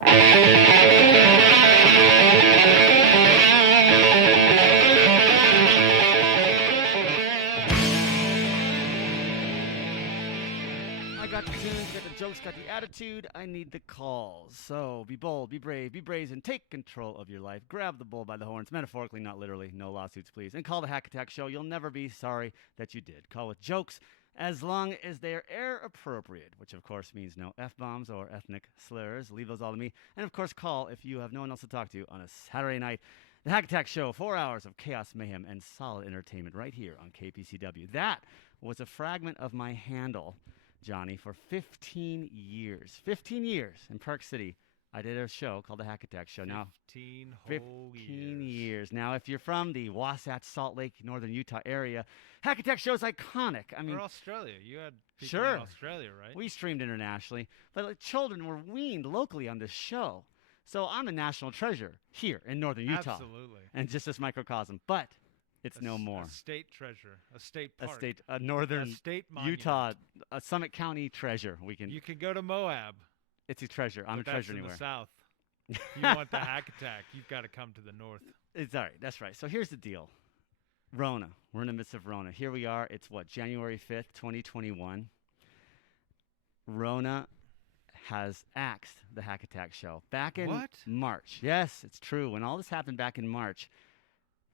I got the tunes, got the jokes, got the attitude. I need the calls. So be bold, be brave, be brazen. Take control of your life. Grab the bull by the horns, metaphorically, not literally. No lawsuits, please. And call the Hack Attack Show. You'll never be sorry that you did. Call with jokes as long as they're air appropriate, which of course means no F bombs or ethnic slurs. Leave those all to me. And of course, call if you have no one else to talk to on a Saturday night. The Hack Attack Show, 4 hours of chaos, mayhem, and solid entertainment right here on KPCW. That was a fragment of my handle, Johnny, for 15 years. 15 years in Park City. I did a show called the Hack Attack Show. 15 whole 15 years. Now, if you're from the Wasatch, Salt Lake, northern Utah area, Hack Attack Show is iconic. I mean, or Australia. You had people sure, in Australia, right? We streamed internationally, but like, children were weaned locally on this show. So I'm a national treasure here in northern Utah. Absolutely. And just this microcosm. But it's no more. A state treasure. A state park. A northern a state monument. Utah, a Summit County treasure. You can go to Moab. It's a treasure. I'm a treasure anywhere. That's in the south. If you want the Hack Attack, you've got to come to the north. It's all right. That's right. So here's the deal. Rona. We're in the midst of Rona. Here we are. It's what, January 5th, 2021. Rona has axed the Hack Attack Show back in March. Yes, it's true. When all this happened back in March,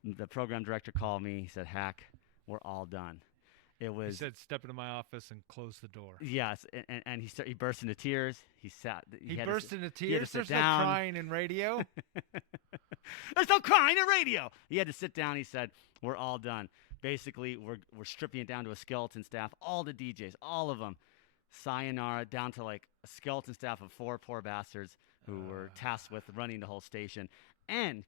the program director called me. He said, "Hack, we're all done." He said, "Step into my office and close the door." Yes, and he burst into tears. He burst into tears. There's no crying in radio. There's no crying in radio. He had to sit down. He said, "We're all done. Basically, we're stripping it down to a skeleton staff. All the DJs, all of them, sayonara, down to like a skeleton staff of 4 poor bastards who were tasked with running the whole station." And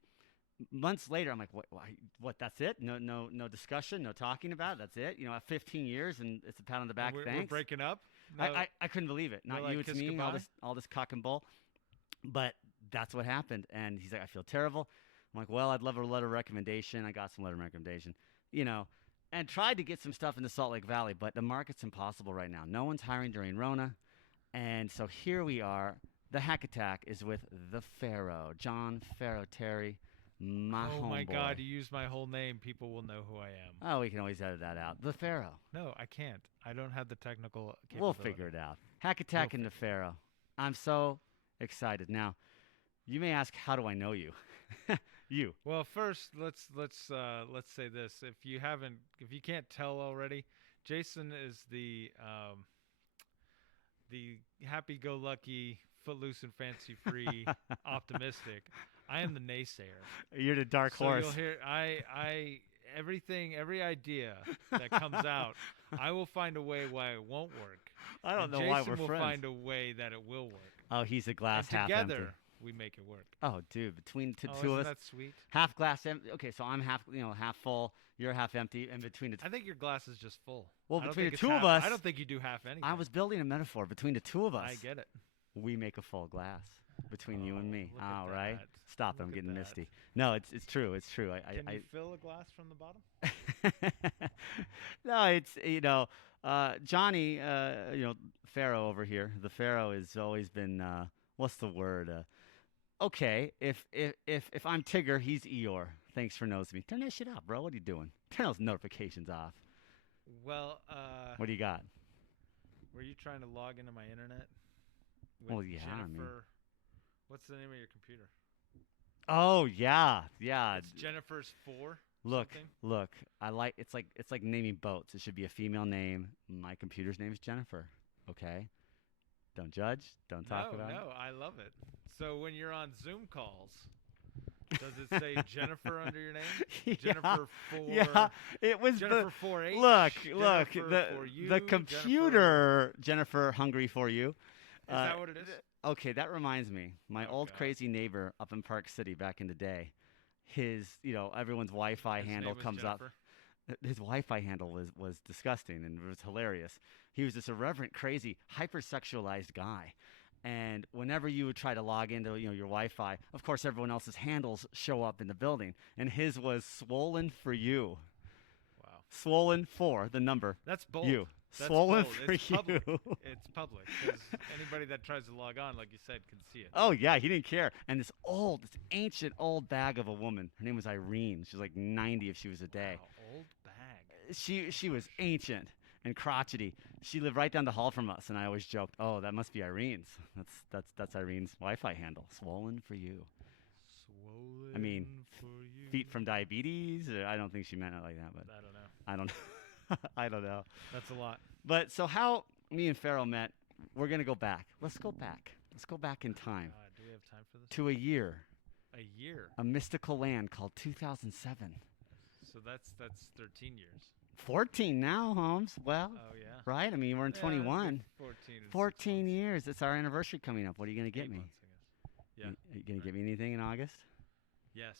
months later, I'm like, what? That's it? No discussion, no talking about it. That's it? 15 years, and it's a pat on the back. Thanks. We're breaking up. No, I couldn't believe it. Not you, it's me. Goodbye? All this cock and bull. But that's what happened. And he's like, "I feel terrible." I'm like, "Well, I'd love a letter of recommendation." I got some letter of recommendation, and tried to get some stuff into Salt Lake Valley, but the market's impossible right now. No one's hiring during Rona, and so here we are. The Hack Attack is with the Pharaoh, John Pharaoh Terry. Oh my God! You used my whole name. People will know who I am. Oh, we can always edit that out. The Pharaoh. No, I can't. I don't have the technical capability. We'll figure it out. Hack Attack and the Pharaoh. I'm so excited. Now, you may ask, how do I know you? You. Well, first, let's say this. If you can't tell already, Jason is the happy-go-lucky, footloose and fancy-free, optimistic. I am the naysayer. You're the dark horse. So you'll hear every idea that comes out, I will find a way why it won't work. I don't know why we're friends. Jason will find a way that it will work. Oh, he's a glass half empty. Together, we make it work. Oh, dude, between two of us. Isn't that sweet? Half glass empty. Okay, so I'm half full. You're half empty, and between the. I think your glass is just full. Well, between the two of us, I don't think you do half anything. I was building a metaphor. Between the two of us, I get it. We make a full glass. Between you and me. All right. Stop. I'm getting misty. No, it's true. It's true. Can you fill a glass from the bottom? No, it's Johnny. Pharaoh over here. The Pharaoh has always been. What's the word? Okay. If I'm Tigger, he's Eeyore. Thanks for nosing me. Turn that shit off, bro. What are you doing? Turn those notifications off. Well. What do you got? Were you trying to log into my internet? Well, yeah. Jennifer, what's the name of your computer? Oh yeah. It's Jennifer's 4. Look. It's like naming boats. It should be a female name. My computer's name is Jennifer. Okay. Don't judge. Don't talk about it. No, I love it. So when you're on Zoom calls, does it say Jennifer under your name? Yeah, Jennifer 4. Yeah, it was Jennifer 4H. Look. The computer Jennifer hungry for you. Is that what it is? Okay, that reminds me. My old crazy neighbor up in Park City back in the day, his, everyone's Wi-Fi handle comes up. His Wi-Fi handle was disgusting and it was hilarious. He was this irreverent, crazy, hypersexualized guy. And whenever you would try to log into your Wi-Fi, of course everyone else's handles show up in the building, and his was swollen for you. Wow. Swollen for the number. That's bold. You. That's Swollen bold. for It's you. public. It's public because anybody that tries to log on, like you said, can see it. Oh yeah, he didn't care. And this ancient old bag of a woman. Her name was Irene. She was like 90 if she was a day. Wow, old bag. She was ancient and crotchety. She lived right down the hall from us, and I always joked, "Oh, that must be Irene's. That's Irene's Wi-Fi handle. Swollen for you. Swollen I mean, for you. feet from diabetes." I don't think she meant it like that, but I don't know. I don't. I don't know. That's a lot. But so how me and Pharaoh met? We're gonna go back. Let's go back. Let's go back in time God, do we have time for this? to a year, A year. a mystical land called 2007. So that's 13 years. 14 now, Holmes. Well, Oh yeah. right? I mean, we're in Yeah, 21. 14. and 6 14 months. years. It's our anniversary coming up. What are you going to get 8 me? months, I guess. Yeah. You going to get me anything in August? Yes,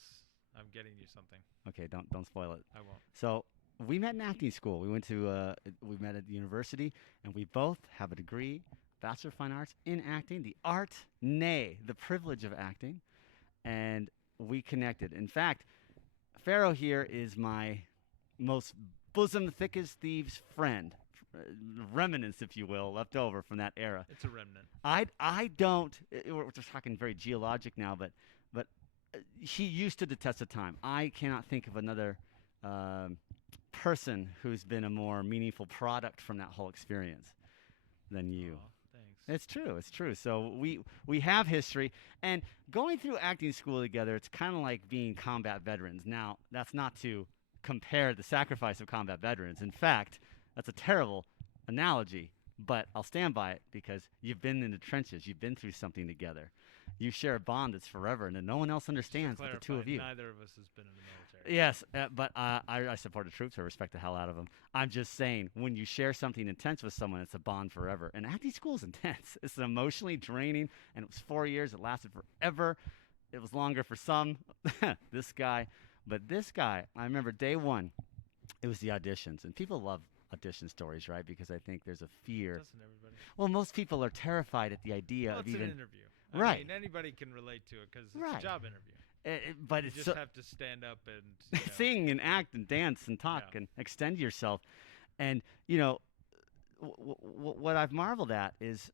I'm getting you something. Okay, don't spoil it. I won't. So, we met in acting school. We met at the university, and we both have a degree, Bachelor of Fine Arts in acting, the art, nay, the privilege of acting, and we connected. In fact, Pharaoh here is my most bosom thickest thieves friend, remnants, if you will, left over from that era. It's a remnant. I don't. We're just talking very geologic now, but he used to the test of time. I cannot think of another person who's been a more meaningful product from that whole experience than you. Aw, thanks. It's true. It's true. So we have history, and going through acting school together, it's kind of like being combat veterans. Now, that's not to compare the sacrifice of combat veterans. In fact, that's a terrible analogy, but I'll stand by it because you've been in the trenches. You've been through something together. You share a bond that's forever, and that no one else understands but the two of you. Neither of us has been in the military. Yes, but I support the troops. I respect the hell out of them. I'm just saying, when you share something intense with someone, it's a bond forever. And acting school is intense. It's emotionally draining, and it was 4 years. It lasted forever. It was longer for some. This guy. But this guy, I remember day one, it was the auditions. And people love audition stories, right? Because I think there's a fear. Doesn't everybody? Well, most people are terrified at the idea Well, of it's even... an interview. I Right. mean, anybody can relate to it because it's Right. a job interview. But You it's just so, have to stand up and you know, sing and act and dance and talk Yeah. and extend yourself. And, you know, what I've marveled at is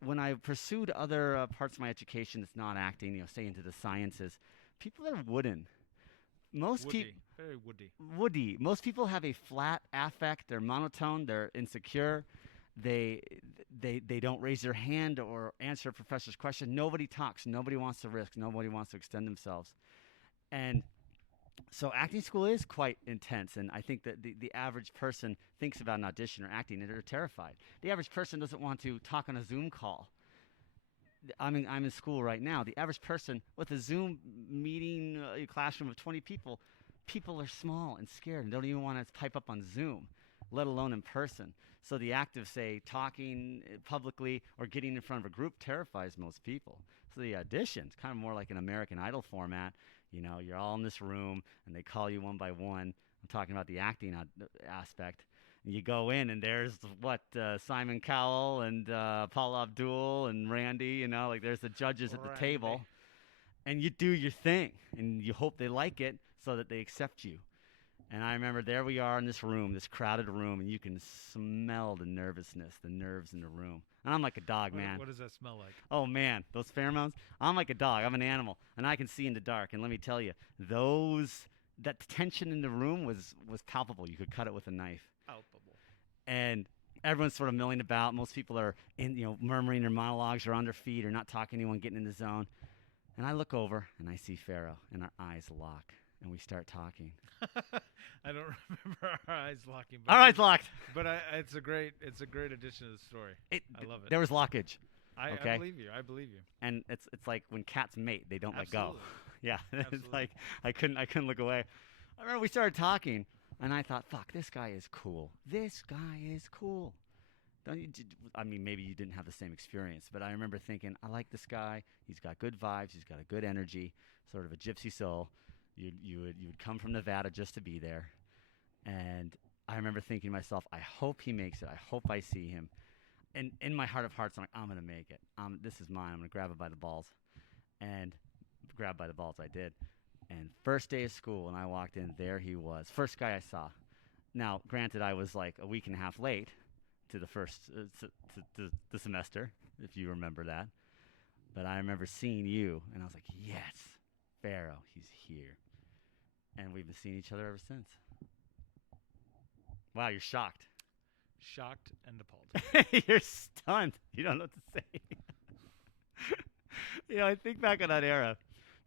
when I pursued other parts of my education that's not acting, you know, say into the sciences, people are wooden. Most people... woody, very woody. Woody. Most people have a flat affect. They're monotone. They're insecure. They don't raise their hand or answer a professor's question. Nobody talks. Nobody wants to risk. Nobody wants to extend themselves. And so acting school is quite intense. And I think that the average person thinks about an audition or acting and they're terrified. The average person doesn't want to talk on a Zoom call. I'm in school right now. The average person with a Zoom meeting, a classroom of 20 people, people are small and scared and don't even want to pipe up on Zoom, let alone in person. So the act of, say, talking publicly or getting in front of a group terrifies most people. So the audition's kind of more like an American Idol format. You know, you're all in this room and they call you one by one. I'm talking about the acting aspect. You go in and there's Simon Cowell and Paul Abdul and Randy, you know, like there's the judges at the table, and you do your thing and you hope they like it so that they accept you. And I remember there we are in this room, this crowded room, and you can smell the nervousness, the nerves in the room. And I'm like a dog, man. What does that smell like? Oh man, those pheromones. I'm like a dog. I'm an animal, and I can see in the dark. And let me tell you, that tension in the room was palpable. You could cut it with a knife. Palpable. And everyone's sort of milling about. Most people are murmuring their monologues or on their feet or not talking to anyone, getting in the zone. And I look over and I see Pharaoh, and our eyes lock, and we start talking. I don't remember our eyes locking. Our eyes locked. But it's a great addition to the story. I love it. There was lockage, I believe you. I believe you. and it's like when cats mate, they don't let go. Absolutely. Yeah, it's Absolutely. like I couldn't look away. I remember we started talking, and I thought, "Fuck, this guy is cool. This guy is cool." Don't you, I mean, maybe you didn't have the same experience, but I remember thinking, "I like this guy. He's got good vibes. He's got a good energy, sort of a gypsy soul. You would come from Nevada just to be there." And I remember thinking to myself, "I hope he makes it. I hope I see him." And in my heart of hearts, I'm like, "I'm gonna make it. This is mine. I'm gonna grab it by the balls." And grab by the balls, I did. And first day of school, when I walked in, there he was. First guy I saw. Now, granted, I was like a week and a half late, to the first to the semester, if you remember that. But I remember seeing you, and I was like, yes, Pharaoh, he's here. And we've been seeing each other ever since. Wow, you're shocked. Shocked and appalled. You're stunned. You don't know what to say. I think back on that era.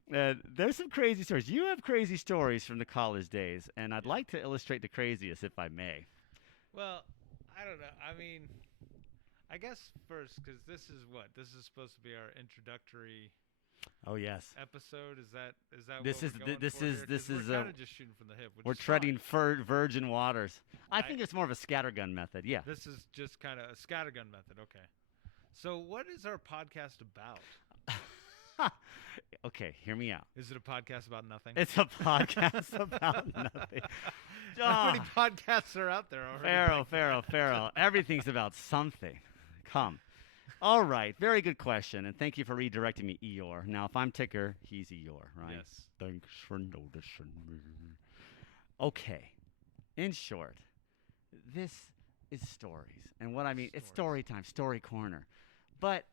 There's some crazy stories. You have crazy stories from the college days, and I'd like to illustrate the craziest, if I may. Well, I don't know. I mean, I guess first, because this is supposed to be our introductory Oh yes. episode. Is that This what is we're going this for is here? this 'Cause is we're kind of just shooting from the hip. we're Which is treading fine. virgin waters. I I- think it's more of a scattergun method. Yeah. This is just kind of a scattergun method. Okay. So what is our podcast about? Okay, hear me out. Is it a podcast about nothing? It's a podcast about nothing. How many Ah, podcasts are out there already? Pharaoh. Everything's about something. Come. All right. Very good question. And thank you for redirecting me, Eeyore. Now, if I'm Ticker, he's Eeyore, right? Yes. Thanks for noticing me. Okay. In short, this is stories. And what I mean, it's story time, story corner. But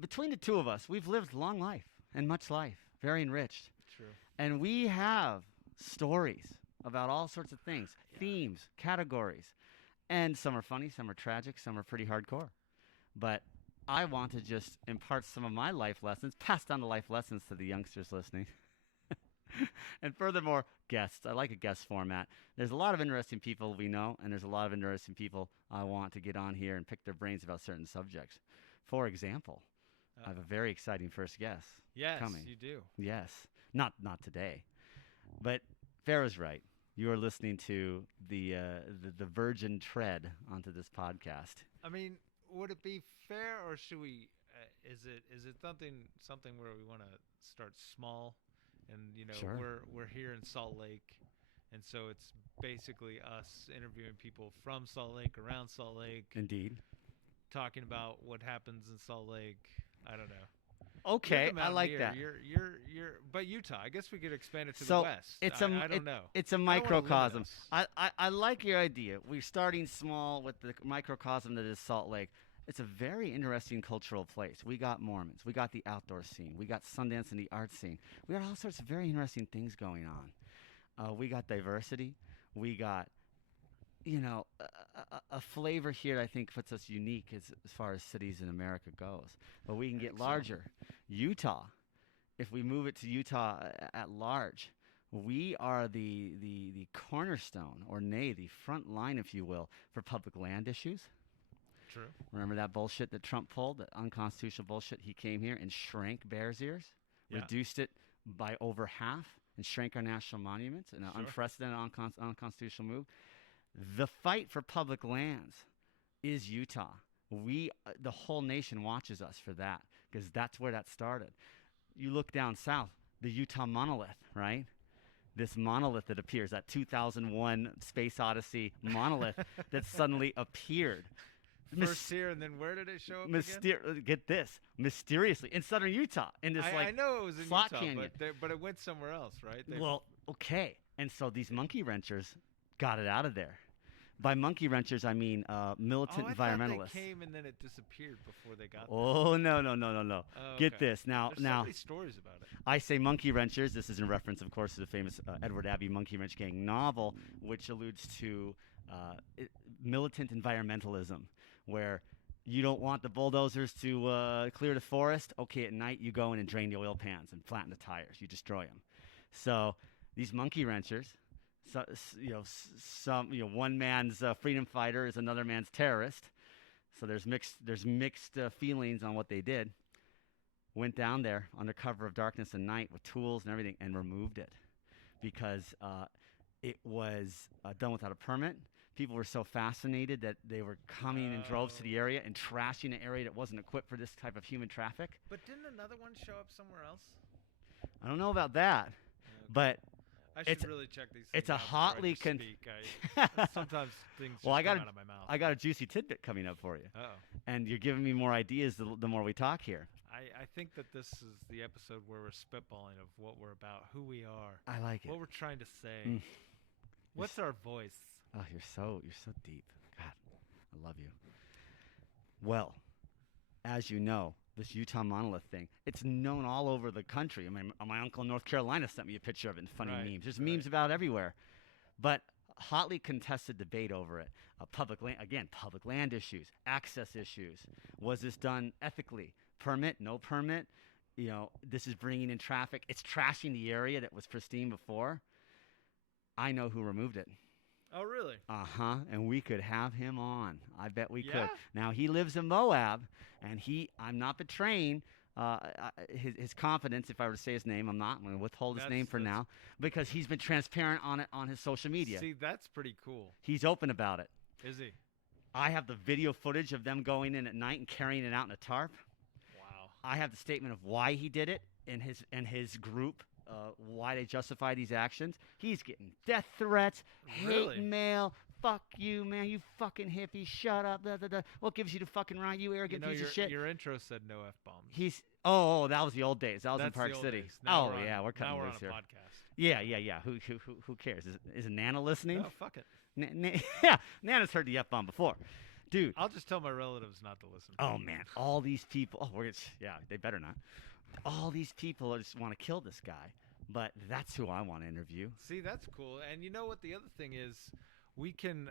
between the two of us, we've lived long life and much life, very enriched. True. And we have stories about all sorts of things, themes, categories. And some are funny, some are tragic, some are pretty hardcore. But I want to just impart some of my life lessons, pass down the life lessons to the youngsters listening. And furthermore, guests. I like a guest format. There's a lot of interesting people we know, and there's a lot of interesting people I want to get on here and pick their brains about certain subjects. For example, I have a very exciting first guest. Yes, coming. you do. Yes. Not today. But Farrah's right. You are listening to the virgin tread onto this podcast. I mean, would it be fair, or should we? Is it something where we want to start small, and Sure. we're here in Salt Lake, and so it's basically us interviewing people from Salt Lake, around Salt Lake, Indeed. talking about what happens in Salt Lake. I don't know. Okay, You're the I like mountaineer. that. You're but Utah. I guess we could expand it to So, the west. it's I don't know. It's a I don't wanna limit microcosm. us. I like your idea. We're starting small with the microcosm that is Salt Lake. It's a very interesting cultural place. We got Mormons. We got the outdoor scene. We got Sundance and the art scene. We got all sorts of very interesting things going on. We got diversity. We got, a flavor here that I think puts us unique as far as cities in America goes. But we can get larger. Utah, if we move it to Utah at large, we are the cornerstone, or nay, the front line, if you will, for public land issues. True. Remember that bullshit that Trump pulled, that unconstitutional bullshit? He came here and shrank Bears Ears, Yeah. reduced it by over half, and shrank our national monuments in an Sure. unprecedented unconstitutional move. The fight for public lands is Utah. The whole nation watches us for that, because that's where that started. You look down south, the Utah monolith, right? This monolith that appears, that 2001 Space Odyssey monolith that suddenly appeared. First here, and then where did it show up again? Get this, mysteriously in southern Utah, in this I know it was in slot Utah, canyon. but it went somewhere else, right? Well, okay, and so these monkey wrenchers got it out of there. By monkey wrenchers, I mean militant I environmentalists. thought they came and then it disappeared before they got there. Oh no! Oh, Get okay. this now. There's now so many stories about it. I say monkey wrenchers. This is in reference, of course, to the famous Edward Abbey Monkey Wrench Gang novel, which alludes to militant environmentalism, where you don't want the bulldozers to clear the forest. Okay, at night you go in and drain the oil pans and flatten the tires. You destroy them. So these monkey wrenchers, one man's freedom fighter is another man's terrorist. So there's mixed feelings on what they did. Went down there under cover of darkness and night with tools and everything and removed it, because it was done without a permit. People were so fascinated that they were coming in droves to the area and trashing an area that wasn't equipped for this type of human traffic. But didn't another one show up somewhere else? I don't know about that, but I should really check these. it's things a out before I hotly just con- speak. Sometimes things Well, just I come got out of my mouth. I got a juicy tidbit coming up for you, Uh-oh. and you're giving me more ideas the more we talk here. I think that this is the episode where we're spitballing of what we're about, who we are, I like it. what we're trying to say. Mm. What's our voice? Oh, you're so deep. God, I love you. Well, as you know, this Utah monolith thing, it's known all over the country. I mean, my uncle in North Carolina sent me a picture of it and funny Right, memes. There's right. memes about everywhere. But hotly contested debate over it. Public land, again, public land issues, access issues. Was this done ethically? Permit, no permit? This is bringing in traffic. It's trashing the area that was pristine before. I know who removed it. Oh, really? Uh-huh. And we could have him on. I bet we Yeah? could. Now, he lives in Moab, and I'm not betraying his confidence. If I were to say his name, I'm not. I'm going to withhold his name for now because he's been transparent on it on his social media. See, that's pretty cool. He's open about it. Is he? I have the video footage of them going in at night and carrying it out in a tarp. Wow. I have the statement of why he did it in his group, why they justify these actions. He's getting death threats, Really? hate mail. Fuck you, man. You fucking hippie. Shut up. Da, da, da. What gives you the fucking right? You arrogant piece your, of shit. Your intro said no F-bombs. He's that was the old days. That was in That's Park the old City. days. Now We're cutting now we're loose on here. a podcast. Yeah. Who cares? Is Nana listening? No, fuck it. Yeah, Nana's heard the F-bomb before. Dude. I'll just tell my relatives not to listen. Oh, man. All these people. Oh, they better not. All these people just want to kill this guy. But that's who I want to interview. See, that's cool. And you know what the other thing is? We can,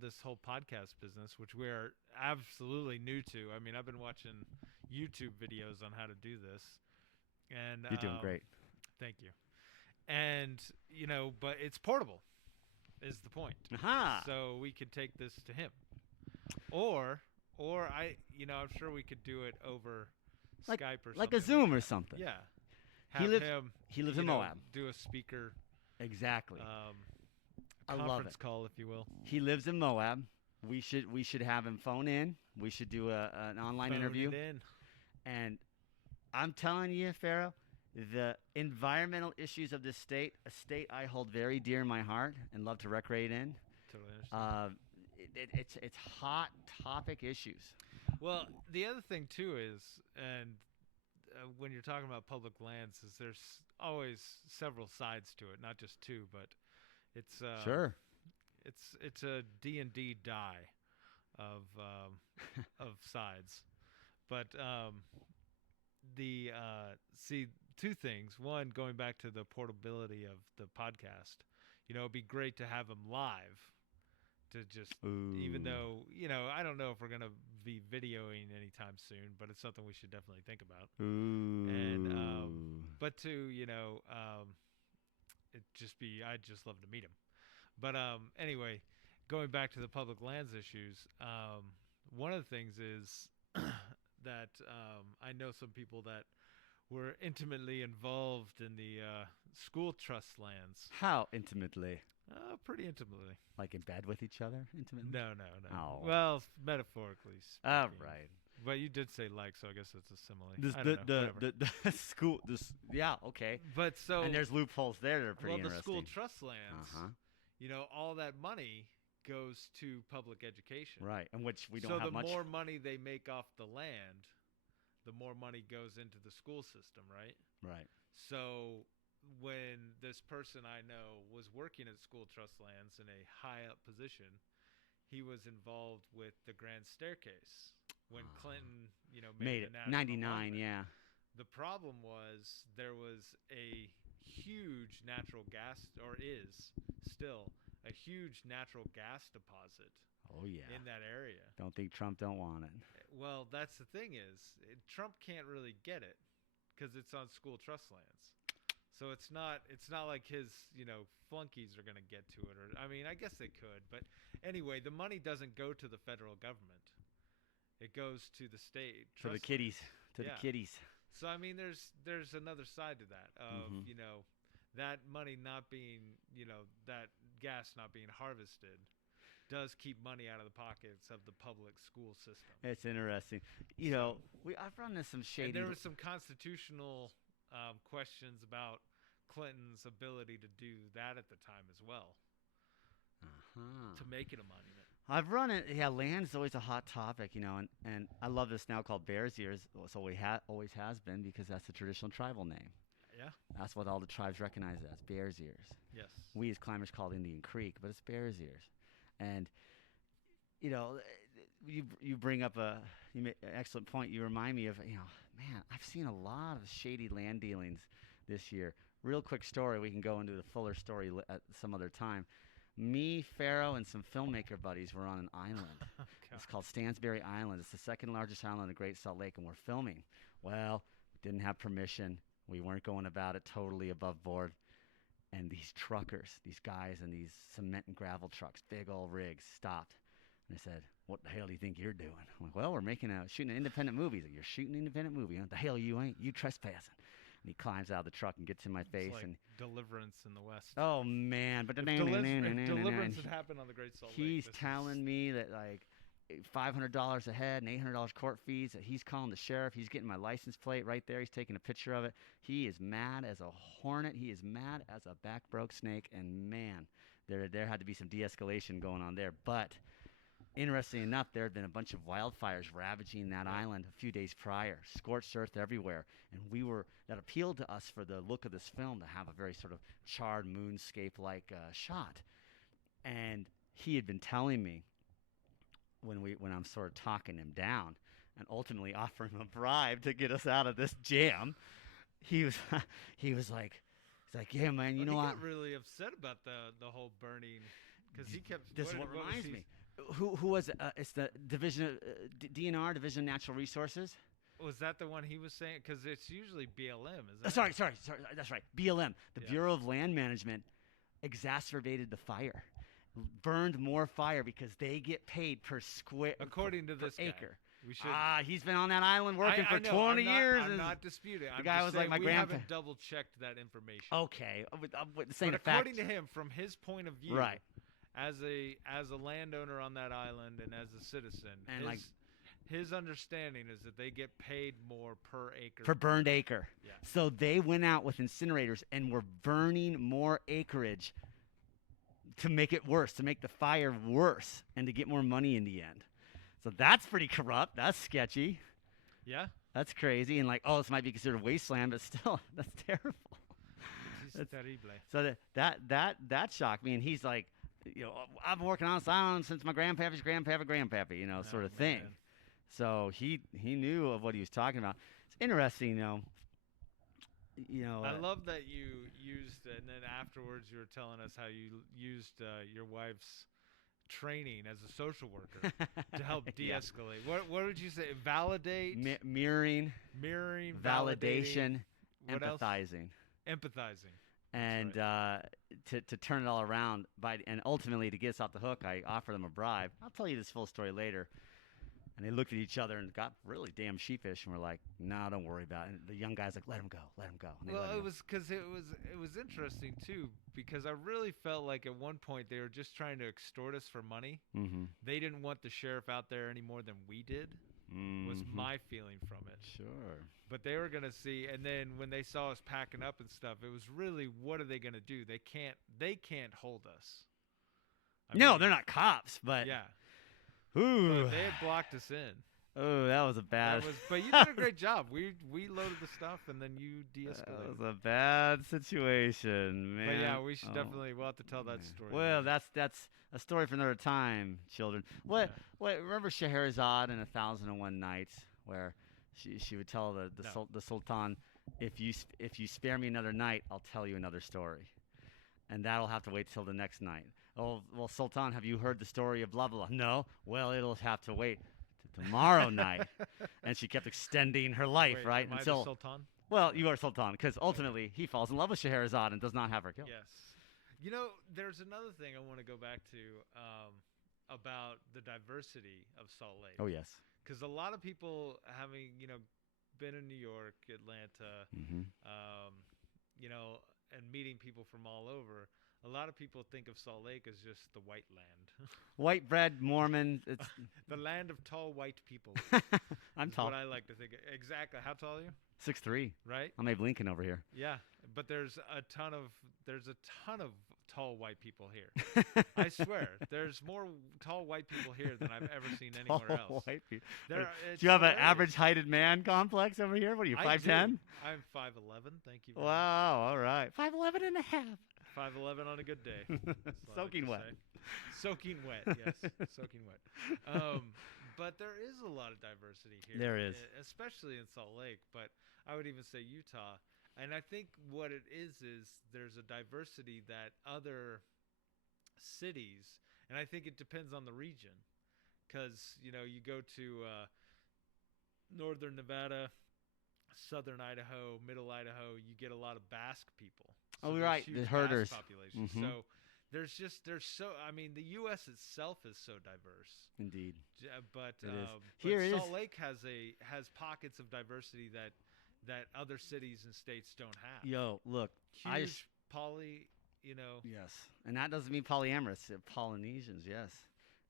this whole podcast business, which we're absolutely new to. I mean, I've been watching YouTube videos on how to do this. And You're doing great. Thank you. And, but it's portable is the point. Aha. So we could take this to him. Or I'm sure we could do it over Like- Skype or something. Like a Zoom or something. Yeah. He Have lives- him, he lives in Moab. Do a speaker Exactly. I love conference it. call, if you will. He lives in Moab. We should have him phone in. We should do an online Phone interview. it in. And I'm telling you, Pharaoh, the environmental issues of this state, a state I hold very dear in my heart and love to recreate in. Totally understand. It's hot topic issues. Well, the other thing too is, and when you're talking about public lands, is there's always several sides to it, not just two, but it's Sure. it's a D&D die of of sides. But see, two things. One, going back to the portability of the podcast, it'd be great to have them live. To just, even though I don't know if we're gonna be videoing anytime soon, but it's something we should definitely think about. Ooh. And but to I'd just love to meet him. But anyway, going back to the public lands issues, one of the things is that I know some people that were intimately involved in the school trust lands. How intimately? Pretty intimately. Like in bed with each other? Intimately? No. Oh. Well, metaphorically speaking. All right. But you did say so I guess it's a simile. I don't know, whatever. The school. Yeah. Okay. But so And there's loopholes there that are pretty the interesting. school trust lands. Uh-huh. All that money goes to public education. Right. And which we don't so have the much. more money they make off the land, the more money goes into the school system, right? Right. So when this person I know was working at school trust lands in a high up position, he was involved with the Grand Staircase when Clinton, made it. the 99, monument. yeah. The problem was there was a huge natural gas, or is still a huge natural gas deposit Oh, yeah. in that area. Don't think Trump don't want it. Well, that's the thing is, Trump can't really get it because it's on school trust lands. So it's not like his, flunkies are going to get to it. Or I mean, I guess they could. But anyway, the money doesn't go to the federal government. It goes to the state. To the trust kiddies. lands. To the kiddies. So, I mean, there's another side to that of, that money not being, that gas not being harvested does keep money out of the pockets of the public school system. It's interesting. I've run into some shady. And there was some constitutional questions about Clinton's ability to do that at the time as well, to make it a monument. I've run it. Yeah, land's always a hot topic, and I love this now called Bears Ears. So we always has been because that's the traditional tribal name. Yeah. That's what all the tribes recognize it as, Bears Ears. Yes. We as climbers call it Indian Creek, but it's Bears Ears. And, you bring up an excellent point. You remind me of, man, I've seen a lot of shady land dealings this year. Real quick story. We can go into the fuller story at some other time. Me, Pharaoh, and some filmmaker buddies were on an island. It's called Stansbury Island. It's the second largest island in the Great Salt Lake, and we're filming. Well, we didn't have permission. We weren't going about it totally above board. And these truckers, these guys in these cement and gravel trucks, big old rigs, stopped. And they said, "What the hell do you think you're doing?" I'm like, "Well, we're shooting an independent movie." He's like, "You're shooting an independent movie? What the hell you ain't? You trespassing." And he climbs out of the truck and gets in my face. It's like and Deliverance in the West. oh, man. But If Deliverance had happened on the Great Salt Lake. He's telling me that, like, $500 a head and $800 court fees, that he's calling the sheriff. He's getting my license plate right there. He's taking a picture of it. He is mad as a hornet. He is mad as a back broke snake. And, man, there had to be some de-escalation going on there. But interestingly enough, there had been a bunch of wildfires ravaging that island a few days prior, scorched earth everywhere. And that appealed to us for the look of this film, to have a very sort of charred moonscape-like shot. And he had been telling me, when I'm sort of talking him down and ultimately offering him a bribe to get us out of this jam, he was like, "Yeah, man, you know what?" He got really upset about the whole burning, because he kept. This is what reminds me. Who was it? It's the Division of DNR, Division of Natural Resources. Was that the one he was saying? Because it's usually BLM, isn't it? Sorry. That's right. BLM, the Bureau of Land Management, exacerbated the fire. Burned more fire because they get paid per square. According to this acre. We should. He's been on that island working for 20 years. I'm not disputing. The guy was like my we grandpa. haven't double checked that information. Okay, I'm saying but according to him, from his point of view, right, as a landowner on that island and as a citizen, and his understanding is that they get paid more per acre. Per burned acre. Yeah. So they went out with incinerators and were burning more acreage to make it worse, to make the fire worse, and to get more money in the end. So that's pretty corrupt. That's sketchy. Yeah. That's crazy. And this might be considered wasteland, but still, that's terrible. It's terrible. So that shocked me. And he's like, "I've been working on this island since my grandpappy's grandpappy, sort of thing." So he knew of what he was talking about. It's interesting, I love that you used, and then afterwards you were telling us how you used your wife's training as a social worker to help de-escalate. What did you say? Validate, mirroring, validation, empathizing, and to turn it all around. And ultimately, to get us off the hook, I offered them a bribe. I'll tell you this full story later. And they looked at each other and got really damn sheepish, and were like, "No, don't worry about it." And the young guy's like, "Let him go." And well, it was because it was interesting too, because I really felt like at one point they were just trying to extort us for money. Mm-hmm. They didn't want the sheriff out there any more than we did. Mm-hmm. Was my feeling from it. Sure. But they were gonna see, and then when they saw us packing up and stuff, it was really, what are they gonna do? They can't hold us. No, they're not cops, but yeah. Ooh. But they had blocked us in. Oh, that was a bad. But you did a great job. We loaded the stuff, and then you de-escalated. That was a bad situation, man. But yeah, we should definitely. We'll have to tell that story. Well, that's a story for another time, children. Remember Scheherazade in 1001 Nights, where she would tell the Sultan, if you spare me another night, I'll tell you another story, and that'll have to wait till the next night. Oh, well, Sultan, have you heard the story of blah, blah, blah? No? Well, it'll have to wait to tomorrow night. And she kept extending her life, right? Am I the Sultan? Well, you are Sultan, because ultimately he falls in love with Scheherazade and does not have her killed. Yes. There's another thing I want to go back to about the diversity of Salt Lake. Oh, yes. Because a lot of people having, been in New York, Atlanta, mm-hmm. And meeting people from all over, a lot of people think of Salt Lake as just the white land. White bread, Mormon. It's the land of tall white people. I'm tall. What I like to think. Exactly. How tall are you? 6'3". Right? I'm Abe Lincoln over here. Yeah, but there's a ton of tall white people here. I swear, there's more tall white people here than I've ever seen anywhere else. White people. Do It's you have an hilarious. average-heighted man complex over here? What are you, 5'10"? I'm 5'11". Thank you. Wow. All right. 5'11 and a half. 5'11" on a good day. Soaking wet. Soaking wet, yes. Soaking wet. but there is a lot of diversity here. There is. Especially in Salt Lake, but I would even say Utah. And I think what it is there's a diversity that other cities, and I think it depends on the region, because you go to northern Nevada, southern Idaho, middle Idaho, you get a lot of Basque people. So Oh, right, the herders. Population. Mhm. So the U.S. itself is so diverse. Indeed. But It is. but Here it Salt is. Lake has pockets of diversity that other cities and states don't have. Yo, look, I Huge just yes, and that doesn't mean polyamorous. Polynesians, yes,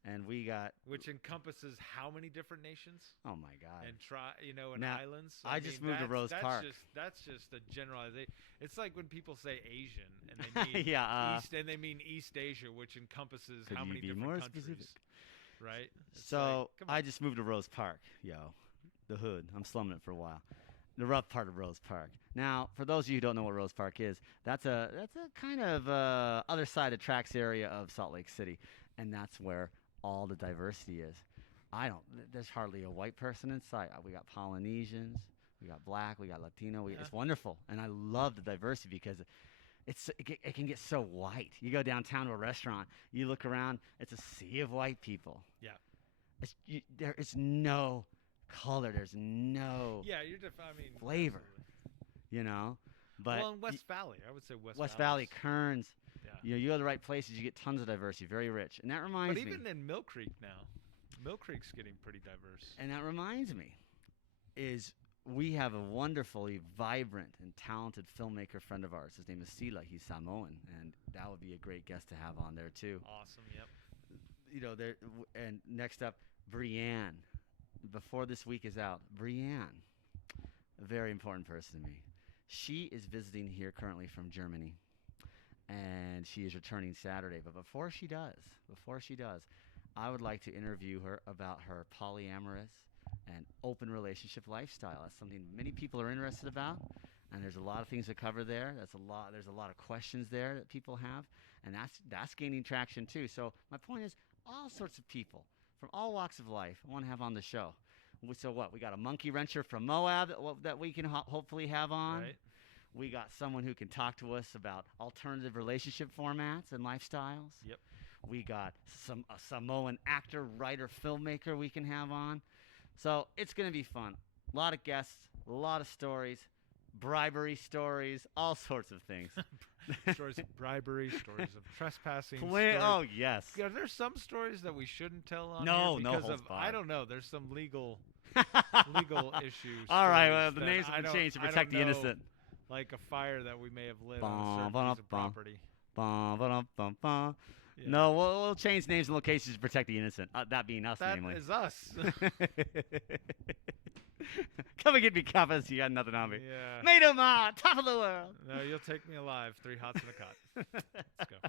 and we got which encompasses how many different nations? oh my god, and Now, islands. I just moved to Rose Park. That's just a generalization. It's like when people say Asian and they mean yeah. East, and they mean East Asia, which encompasses Could how you many be different more countries. specific? Right? It's So like, come on. I just moved to Rose Park, yo, the hood. I'm slumming it for a while. The rough part of Rose Park. Now, for those of you who don't know what Rose Park is, that's a kind of other side of tracks area of Salt Lake City, and that's where all the diversity is. There's hardly a white person in sight. We got Polynesians, we got black, we got Latino. It's wonderful, and I love the diversity because it can get so white. You go downtown to a restaurant, you look around, it's a sea of white people. Yeah. There is no color. There's no flavor, absolutely. But well, in West Valley, I would say West Valley, Kearns, Yeah. you go to the right places, you get tons of diversity, very rich. And that reminds But me. even in Mill Creek now, Mill Creek's getting pretty diverse. And that reminds me, is we have a wonderfully vibrant and talented filmmaker friend of ours. His name is Sila. He's Samoan, and that would be a great guest to have on there too. Awesome. Yep. And next up, Brienne. Before this week is out, Brienne, a very important person to me. She is visiting here currently from Germany, and she is returning Saturday. But before she does, I would like to interview her about her polyamorous and open relationship lifestyle. That's something many people are interested about, and there's a lot of things to cover there. There's a lot of questions there that people have, and that's gaining traction too. So my point is, all sorts of people from all walks of life I want to have on the show. So what? We got a monkey wrencher from Moab that we can hopefully have on. Right. We got someone who can talk to us about alternative relationship formats and lifestyles. Yep. We got a Samoan actor, writer, filmmaker we can have on. So it's going to be fun. A lot of guests, a lot of stories, bribery stories, all sorts of things. Stories of bribery, stories of trespassing. Oh, yes. Are there some stories that we shouldn't tell on No, here no because holds of, barred. I don't know. There's some legal issues. All right, well, stories the that names I have been don't- changed to I don't protect the know, innocent. Like a fire that we may have lit Bum, on a certain bum, piece of bum. property. Bum, ba-dum, bum, bum. Yeah. No, we'll change names and locations to protect the innocent. That being us, That namely. is us. Come and get me, coppers. You got nothing on me. Yeah. Made 'em top of the world. No, you'll take me alive. 3 hots in a cot. Let's go.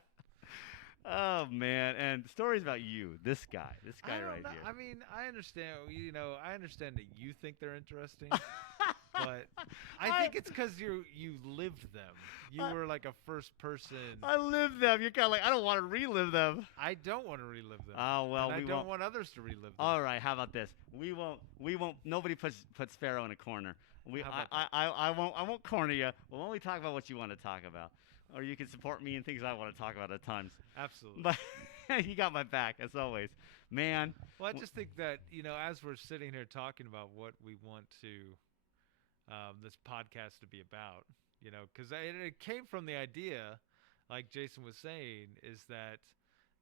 Oh man, and stories about you, this guy I don't right know. here. I mean, I understand. I understand that you think they're interesting, but I think it's because you lived them. You were like a first person. I live them. You're kind of like, I don't want to relive them. I don't want to relive them. Oh well, and we I don't won't. want others to relive them. All right, how about this? We won't. Nobody puts Pharaoh in a corner. How about I won't corner you. We'll only talk about what you want to talk about, or you can support me in things I want to talk about at times. Absolutely. But you got my back as always, man. Well, I just think that as we're sitting here talking about what we want to this podcast to be about, because it came from the idea, like Jason was saying, is that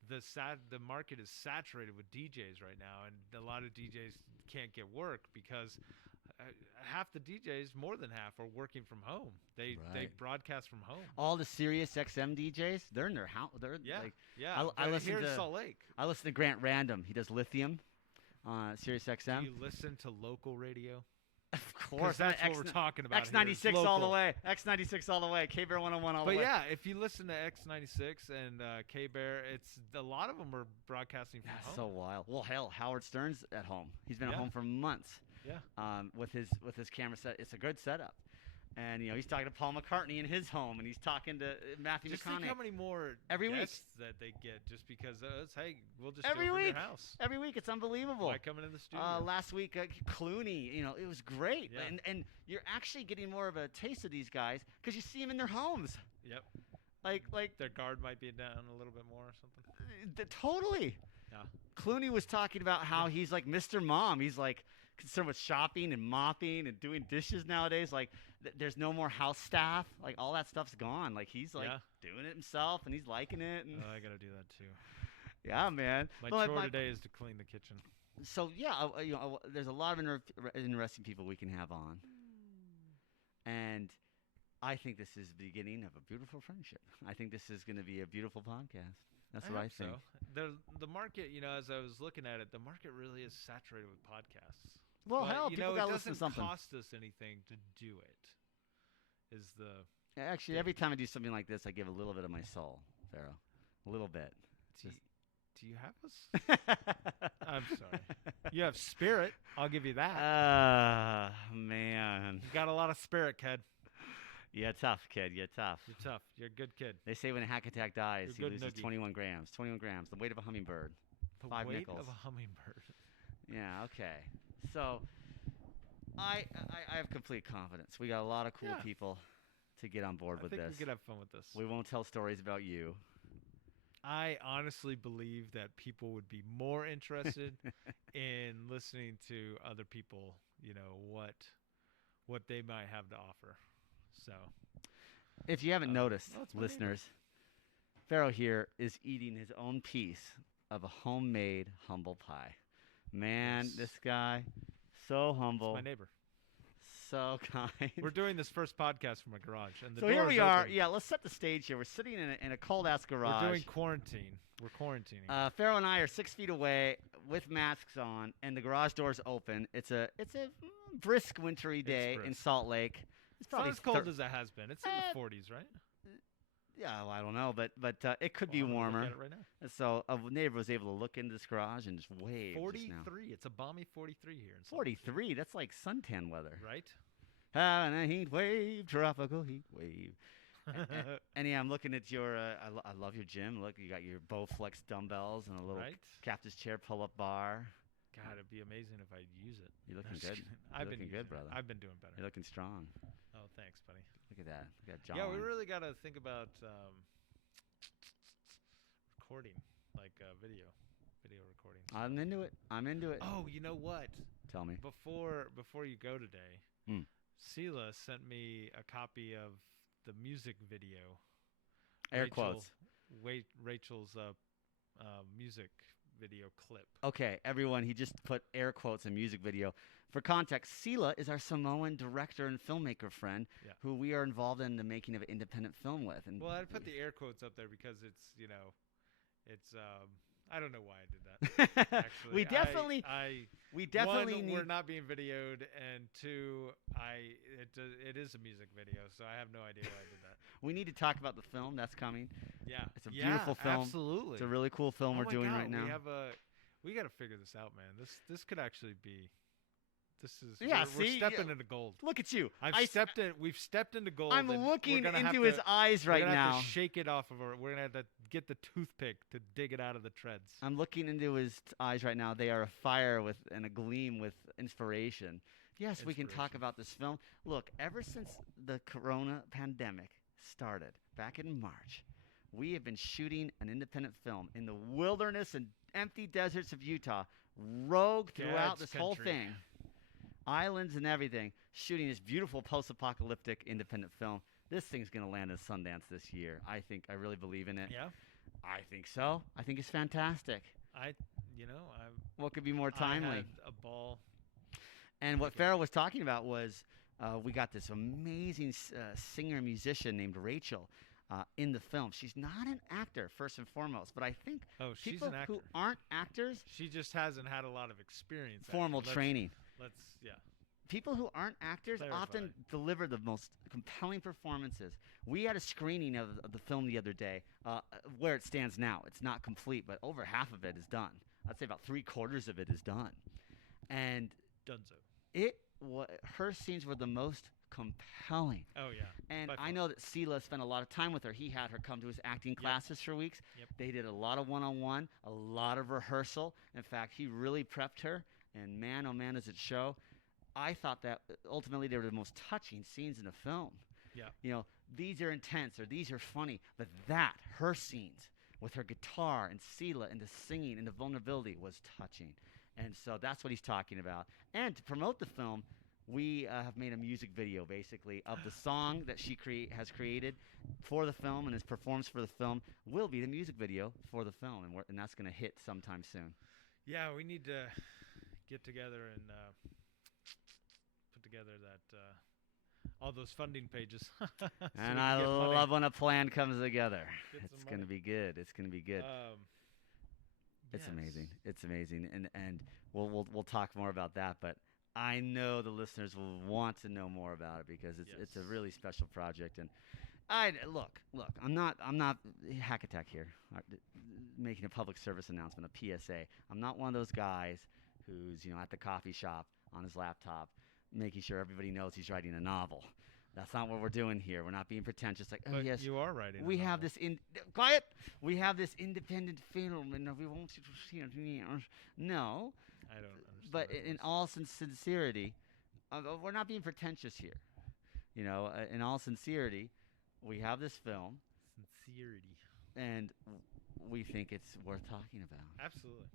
the market is saturated with DJs right now, and a lot of DJs can't get work because half the DJs, more than half, are working from home. They broadcast from home. All the Sirius XM DJs, they're in their house. They're like, I listen here to in Salt Lake. I listen to Grant Random. He does Lithium, Sirius XM. Do you listen to local radio? Of course, that's what we're talking about. X96 all the way. X96 all the way. K Bear 101 all the way. But yeah, if you listen to X96 and K Bear, it's a lot of them are broadcasting from That's home. so wild. Well, hell, Howard Stern's at home. He's been at home for months. Yeah. With his camera set. It's a good setup. And he's talking to Paul McCartney in his home, and he's talking to Matthew Just McConaughey. think how many more Every week. guests that they get just because hey, we'll just Every go over to week. your house. Every week, it's unbelievable. Why coming in the studio? Last week, Clooney, it was great. Yeah. And you're actually getting more of a taste of these guys because you see them in their homes. Yep. Like their guard might be down a little bit more or something. Totally. Yeah. Clooney was talking about how he's like Mr. Mom. He's like concerned with shopping and mopping and doing dishes nowadays. Like there's no more house staff. Like all that stuff's gone. Like he's like doing it himself and he's liking it. And I gotta do that too. Yeah, man. My chore today is to clean the kitchen. So yeah, there's a lot of interesting people we can have on, and I think this is the beginning of a beautiful friendship. I think this is going to be a beautiful podcast. That's what I think. So. The market, as I was looking at it, the market really is saturated with podcasts. Well, but, hell, people got to listen to something. It doesn't cost us anything to do it. Is the Actually, every time I do something like this, I give a little bit of my soul, Pharaoh. A little bit. Do you have us? I'm sorry. You have spirit. I'll give you that. Man. You got a lot of spirit, kid. Yeah, tough, kid. You're tough. You're tough. You're a good kid. They say when a hack attack dies, he loses noogie. 21 grams. 21 grams, the weight of a hummingbird. The 5 weight nickels. of a hummingbird. Yeah, okay. So, I have complete confidence. We got a lot of cool people to get on board with this. I think we could have fun with this. We won't tell stories about you. I honestly believe that people would be more interested in listening to other people, what they might have to offer. So, if you haven't noticed, listeners, Pharaoh here is eating his own piece of a homemade humble pie. Man, this guy, so humble. It's my neighbor. So kind. We're doing this first podcast from a garage, and so here we are. Yeah, let's set the stage here. We're sitting in a cold ass garage. We're doing quarantine. We're quarantining. Pharaoh and I are 6 feet away with masks on, and the garage door's open. It's a brisk wintry day in Salt Lake. It's probably not as cold as it has been. It's in the 40s, right? Yeah, well, I don't know, but it could be warmer. Look at it right now. And so a neighbor was able to look into this garage and just wave. 43. It's a balmy 43 here. In 43. That's like suntan weather. Right. Having a heat wave, tropical heat wave. And yeah, I'm looking at your. I love your gym. Look, you got your Bowflex dumbbells and a little captain's chair pull-up bar. God, it'd be amazing if I'd use it. You're looking good. You're looking good, brother. I've been doing better. You're looking strong. Oh, thanks, buddy. Look at that. Look at John. Yeah, we really got to think about recording, like video recording. I'm into it. Oh, you know what? Tell me. Before you go today, Sela sent me a copy of the music video. Air quotes. Rachel's music video clip. Okay, everyone, he just put air quotes in music video. For context, Sela is our Samoan director and filmmaker friend who we are involved in the making of an independent film with. And well, I put the air quotes up there because it's, I don't know why I did that. Actually, we definitely one, we're not being videoed, and two, it is a music video, so I have no idea why I did that. We need to talk about the film that's coming. Yeah, it's a beautiful film. Absolutely, it's a really cool film we're doing right now. We got to figure this out, man. This could actually be. This is we're stepping into gold. Look at you. We've stepped into gold. I'm looking into his eyes right now. We're gonna have to shake it off of her. We're gonna have to get the toothpick to dig it out of the treads. I'm looking into his eyes right now. They are afire and a gleam with inspiration. Yes, we can talk about this film. Look, ever since the corona pandemic started back in March, we have been shooting an independent film in the wilderness and empty deserts of Utah, rogue throughout this whole thing. Islands and everything, shooting this beautiful post-apocalyptic independent film. This thing's going to land in Sundance this year. I really believe in it. Yeah? I think so. I think it's fantastic. What could be more timely? I had a ball. And what Pharaoh was talking about was we got this amazing singer-musician named Rachel in the film. She's not an actor, first and foremost, but I think people who aren't actors... She just hasn't had a lot of experience. Formal training. Yeah. People who aren't actors often deliver the most compelling performances. We had a screening of the film the other day where it stands now. It's not complete, but over half of it is done. I'd say about 3/4 of it is done. And Dunzo. Her scenes were the most compelling. Oh yeah. And By I far. know that Sela spent a lot of time with her. He had her come to his acting classes for weeks. Yep. They did a lot of one-on-one, a lot of rehearsal. In fact, he really prepped her. And man, oh man, does it show. I thought that ultimately they were the most touching scenes in the film. Yeah. You know, these are intense or these are funny, but her scenes with her guitar and Sela and the singing and the vulnerability was touching. And so that's what he's talking about. And to promote the film, we have made a music video basically of the song that she has created for the film and is performs for the film will be the music video for the film, and that's going to hit sometime soon. Yeah, we need to get together and put together that all those funding pages. So And we I can get money. love when a plan comes together. Get It's some going to money. be good. It's going to be good. It's Yes. amazing. It's amazing, and we'll talk more about that. But I know the listeners will want to know more about it because it's a Yes. really special project. And look. I'm not Hack Attack here, making a public service announcement, a PSA. I'm not one of those guys who's at the coffee shop on his laptop, making sure everybody knows he's writing a novel. That's not what we're doing here. We're not being pretentious. Like, oh But yes, you are writing. we a have novel. this quiet. We have this independent film, and we want you to see it. No, I don't understand. but that in voice. all sincerity, we're not being pretentious here. In all sincerity, we have this film, Sincerity. and we think it's worth talking about. Absolutely.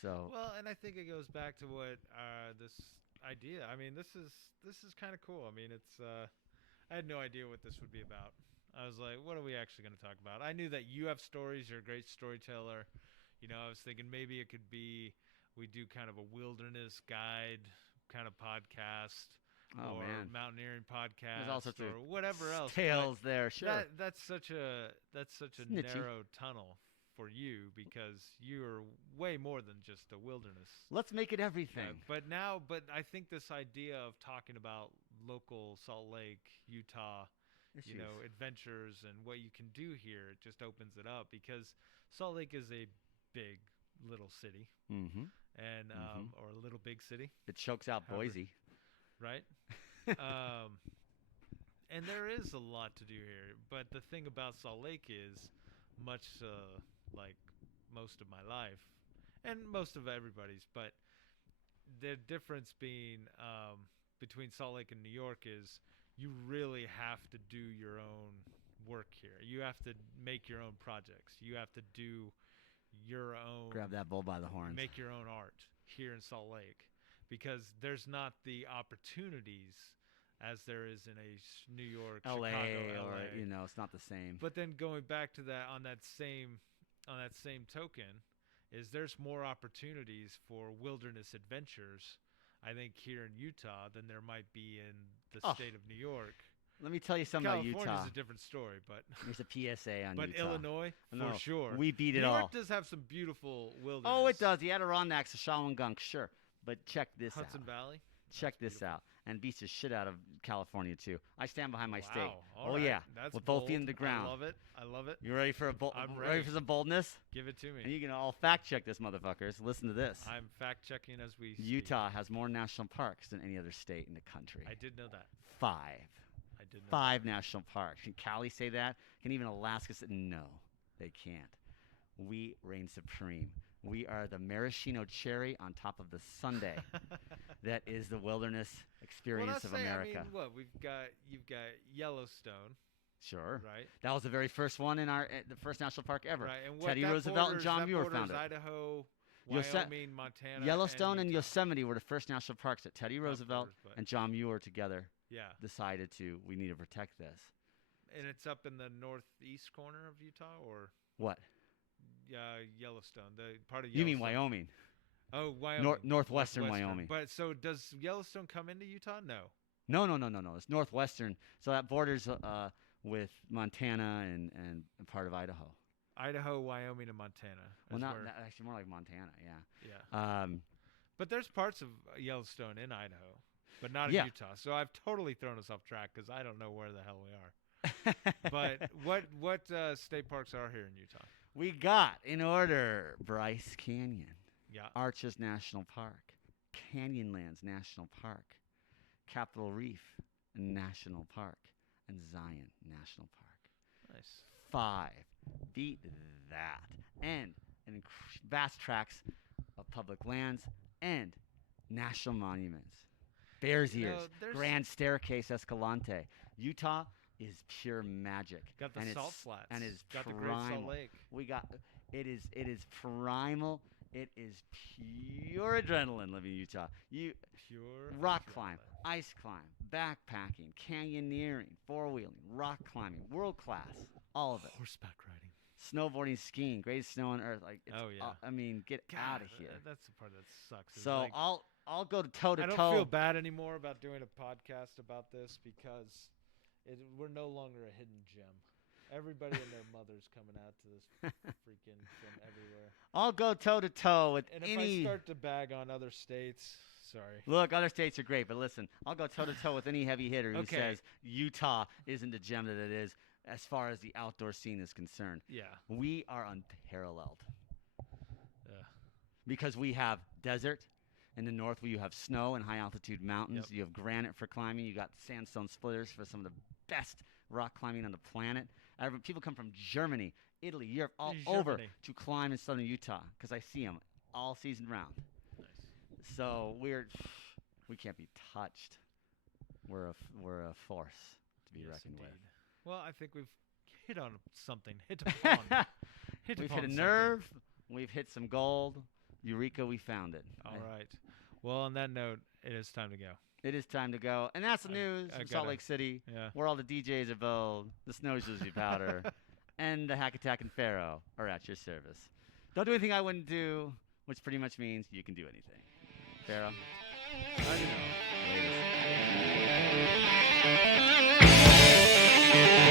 So, Well, and I think it goes back to what this idea. I mean, this is kind of cool. I mean, it's I had no idea what this would be about. I was like, what are we actually going to talk about? I knew that you have stories. You're a great storyteller. I was thinking maybe it could be we do kind of a wilderness guide kind of podcast oh or man, mountaineering podcast there's all sorts or of whatever else. but tales there. Sure. that's such a Snitchy. narrow tunnel for you because you're way more than just a wilderness. Let's make it everything. But I think this idea of talking about local Salt Lake, Utah, Issues. adventures and what you can do here, it just opens it up because Salt Lake is a big little city Mm-hmm. and or a little big city, It chokes out However- Boise. right? And there is a lot to do here, but the thing about Salt Lake is much like most of my life and most of everybody's, but the difference being between Salt Lake and New York is you really have to do your own work here. You have to make your own projects. You have to do your own Grab that bull by the horns. make your own art here in Salt Lake because there's not the opportunities as there is in New York, LA, Chicago, or LA. it's not the same. But then going back to that on that same token is there's more opportunities for wilderness adventures I think here in Utah than there might be in the Oh. state of New York. Let me tell you something about Utah. California's a different story, but There's a PSA on but Utah. Illinois No, for sure. we beat it New all. York does have some beautiful wilderness. Oh, it does. The Adirondacks, the Shawangunk, sure. But check this Hudson out. Valley. Check That's this beautiful. out. And beats the shit out of California, too. I stand behind my state. Wow, all Oh, right. yeah. That's With both feet bold. in the ground. I love it. I love it. You ready for I'm ready ready. for some boldness? Give it to me. And you can all fact check this, motherfuckers. Listen to this. I'm fact checking as we speak. Utah has more national parks than any other state in the country. I did know that. 5. I did know 5 national parks. Can Cali say that? Can even Alaska say no? They can't. We reign supreme. We are the maraschino cherry on top of the sundae. That is the wilderness experience of America. I mean, what you've got Yellowstone, Sure. right? That was the very first one in the first national park ever. Right. And Teddy that Roosevelt and borders- John that Muir borders found it. Idaho, Yose- Wyoming, Montana, Yellowstone and Utah. Yosemite were the first national parks that Teddy Roosevelt borders, but- and John Muir together Yeah, decided we need to protect this. and it's up in the northeast corner of Utah, or What? Yellowstone, the part of You Yellowstone. mean Wyoming? Oh, Wyoming. Northwestern Wyoming. But so does Yellowstone come into Utah? No. No. It's northwestern. So that borders with Montana and part of Idaho. Idaho, Wyoming, and Montana. Well, is not where- actually more like Montana. Yeah. Yeah. But there's parts of Yellowstone in Idaho, but not in Yeah. Utah. So I've totally thrown us off track because I don't know where the hell we are. But what state parks are here in Utah? We got in order Bryce Canyon, Yeah. Arches National Park, Canyonlands National Park, Capitol Reef, National Park, and Zion National Park. Nice. 5. Beat that. And vast tracts of public lands and national monuments. Bears You know, Ears, there's- Grand Staircase Escalante. Utah is pure magic. Got the and salt it's, flats. and it's got primal. the Great Salt Lake. We got it is primal. It is pure adrenaline living in Utah. You Pure rock adrenaline. climb, ice climb, backpacking, canyoneering, four-wheeling, rock climbing, world class, all of it. Horseback riding. Snowboarding, skiing, greatest snow on earth. Like, it's, Oh, yeah. I mean, get out of God, here. That's the part that sucks. is, So like, I'll go toe to I don't toe. feel bad anymore about doing a podcast about this because we're no longer a hidden gem. Everybody and their mother's coming out to this freaking from everywhere. I'll go toe to toe with And if any. I start to bag on other states, sorry. Look, other states are great, but listen, I'll go toe to toe with any heavy hitter who Okay. says Utah isn't the gem that it is as far as the outdoor scene is concerned. Yeah. We are unparalleled Ugh. because we have desert in the north where you have snow and high altitude mountains. Yep. You have granite for climbing. You got sandstone splitters for some of the best rock climbing on the planet. People come from Germany, Italy, Europe, all over Germany. to climb in southern Utah because I see them all season round. Nice. So we can't be touched. We're a force to be Yes, reckoned indeed. Well, I think we've hit on something. Hit upon. with. hit We've upon hit a something. nerve. We've hit some gold. Eureka, we found it. All right. Well, on that note, it is time to go. It is time to go. And that's the I- news I from Salt gotta- Lake City, Yeah. where all the DJs are bold, the snowshoes powder, and the Hack Attack and Pharaoh are at your service. Don't do anything I wouldn't do, which pretty much means you can do anything. Pharaoh? I don't know. Latest.